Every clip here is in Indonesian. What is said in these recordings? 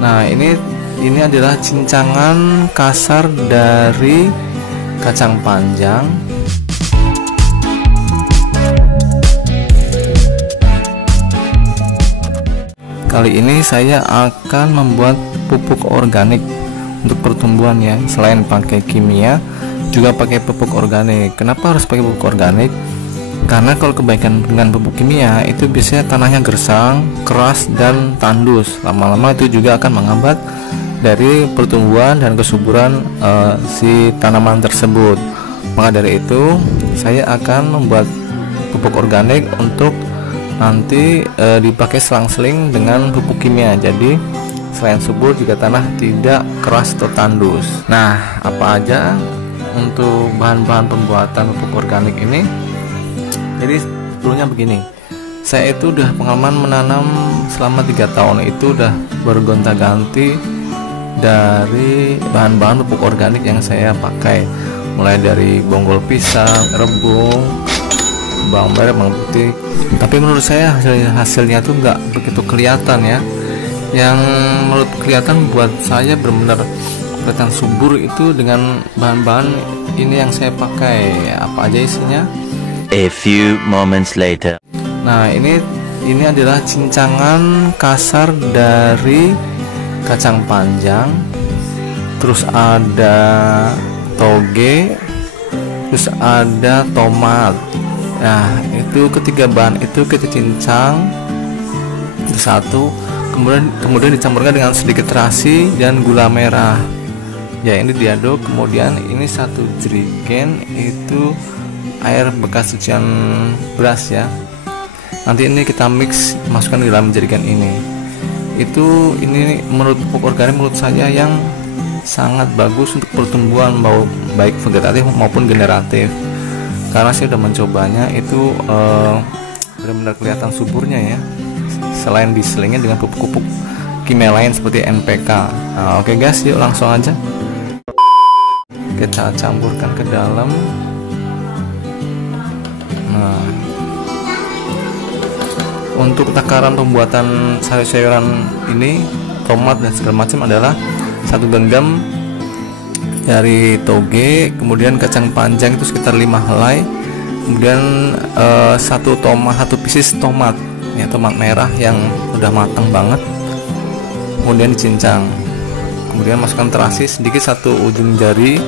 Nah, ini adalah cincangan kasar dari kacang panjang. Kali ini saya akan membuat pupuk organik untuk pertumbuhan ya. Selain pakai kimia, juga pakai pupuk organik. Kenapa harus pakai pupuk organik? Karena kalau kebaikan dengan pupuk kimia itu biasanya tanahnya gersang, keras, dan tandus. Lama-lama itu juga akan menghambat dari pertumbuhan dan kesuburan si tanaman tersebut. Maka dari itu saya akan membuat pupuk organik untuk nanti dipakai selang-seling dengan pupuk kimia. Jadi selain subur juga tanah tidak keras atau tandus. Nah, apa aja untuk bahan-bahan pembuatan pupuk organik ini? Jadi sebelumnya begini, saya itu udah pengalaman menanam selama 3 tahun, itu udah bergonta-ganti dari bahan-bahan pupuk organik yang saya pakai, mulai dari bonggol pisang, rebung, bawang merah, bawang putih. Tapi menurut saya hasilnya tuh nggak begitu kelihatan ya. Yang menurut kelihatan buat saya benar-benar kelihatan subur itu dengan bahan-bahan ini yang saya pakai. Apa aja isinya? A few moments later. Nah, ini adalah cincangan kasar dari kacang panjang, terus ada toge, terus ada tomat. Nah, itu ketiga bahan itu kita cincang satu, kemudian dicampurkan dengan sedikit terasi dan gula merah. Ya, ini diaduk. Kemudian ini 1 jerigen itu air bekas cucian beras ya. Nanti ini kita mix, masukkan di dalam jerigen ini. Ini menurut pupuk organik menurut saya yang sangat bagus untuk pertumbuhan baik vegetatif maupun generatif. Karena saya sudah mencobanya, itu benar-benar kelihatan suburnya ya. Selain diselingin dengan pupuk-pupuk kimia lain seperti NPK. Nah, oke guys, yuk langsung aja kita campurkan ke dalam. Nah, untuk takaran pembuatan sayur-sayuran ini, tomat dan segala macam adalah 1 genggam dari toge, kemudian kacang panjang itu sekitar 5 helai, kemudian 1 pieces tomat ya, tomat merah yang udah matang banget, kemudian dicincang, kemudian masukkan terasi sedikit, 1 ujung jari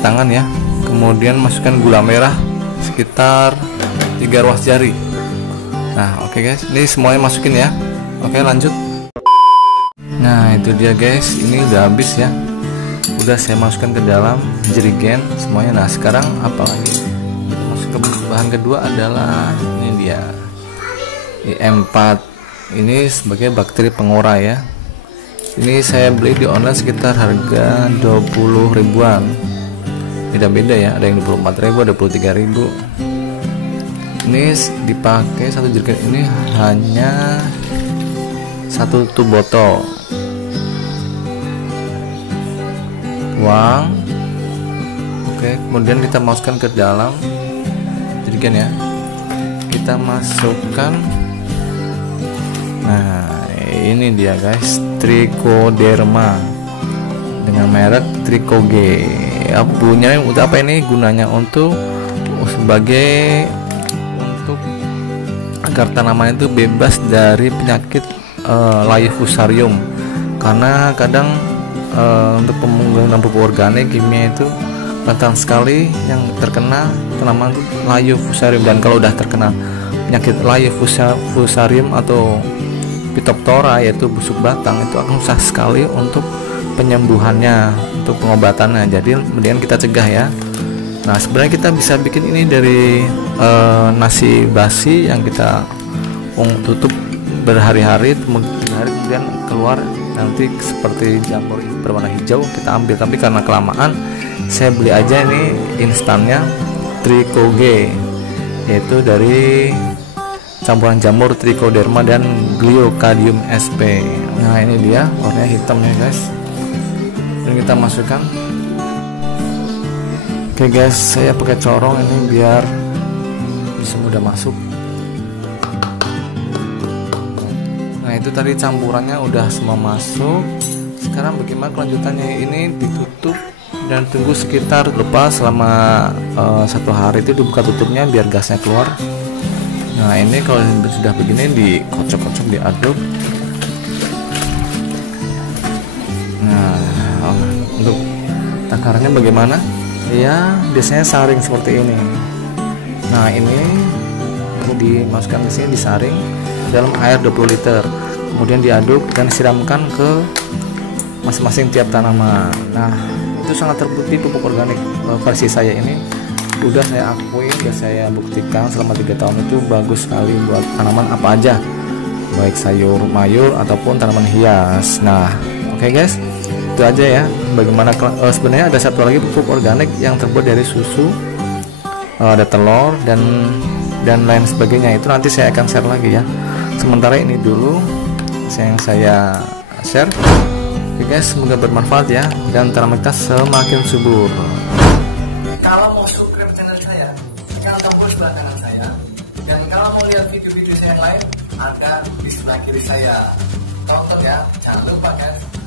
tangan ya, kemudian masukkan gula merah sekitar 3 ruas jari. Nah, oke guys, ini semuanya masukin ya. Oke, lanjut. Nah, itu dia guys, ini udah habis ya, udah saya masukkan ke dalam jerigen semuanya. Nah, sekarang apa lagi? Kita masuk ke bahan kedua adalah ini dia, IM4. Ini sebagai bakteri pengora ya. Ini saya beli di online sekitar harga 20 ribuan. Beda-beda ya, ada yang 24.000, ada 23.000. Ini dipakai 1 jerigen ini hanya 1 tutup botol. Tuang. Oke, kemudian kita masukkan ke dalam jerigen ya. Kita masukkan. Nah, ini dia guys, Trichoderma dengan merek Trichoge. Punya untuk apa ini? Gunanya untuk agar tanaman itu bebas dari penyakit layu fusarium. Karena kadang untuk penggunaan pupuk organik kimia itu rentan sekali yang terkena tanaman itu layu fusarium, dan kalau udah terkena penyakit layu fusarium atau Phytophthora yaitu busuk batang, itu akan susah sekali untuk penyembuhannya, untuk pengobatannya. Jadi kemudian kita cegah ya. Nah, sebenarnya kita bisa bikin ini dari nasi basi yang kita tutup berhari-hari, kemudian keluar nanti seperti jamur berwarna hijau kita ambil. Tapi karena kelamaan, saya beli aja ini instannya Trichoge, yaitu dari campuran jamur Trichoderma dan Gliocadium sp. Nah, ini dia warnanya hitamnya guys. Dan kita masukkan. Oke guys, saya pakai corong ini biar bisa mudah masuk. Nah, Nah itu tadi campurannya udah semua masuk. Sekarang bagaimana kelanjutannya? Ini ditutup dan tunggu sekitar lepas selama 1 hari itu dibuka tutupnya biar gasnya keluar. Nah ini kalau sudah begini dikocok-kocok, diaduk. Nah untuk takarannya bagaimana? Ya biasanya saring seperti ini. Nah ini dimasukkan ke sini, disaring dalam air 20 liter, kemudian diaduk dan siramkan ke masing-masing tiap tanaman. Nah itu sangat terbukti pupuk organik versi saya ini udah saya akui, udah saya buktikan selama 3 tahun itu bagus sekali buat tanaman apa aja, baik sayur mayur ataupun tanaman hias. Nah oke guys, itu aja ya. Bagaimana sebenarnya ada satu lagi pupuk organik yang terbuat dari susu, ada telur dan lain sebagainya. Itu nanti saya akan share lagi ya. Sementara ini dulu yang saya share. Oke guys, semoga bermanfaat ya dan tanaman kita semakin subur. Kalau mau subscribe channel saya, tekan tombol sebelah kanan saya. Dan kalau mau lihat video-video saya yang lain, ada di sebelah kiri saya. Tonton ya, jangan lupa guys.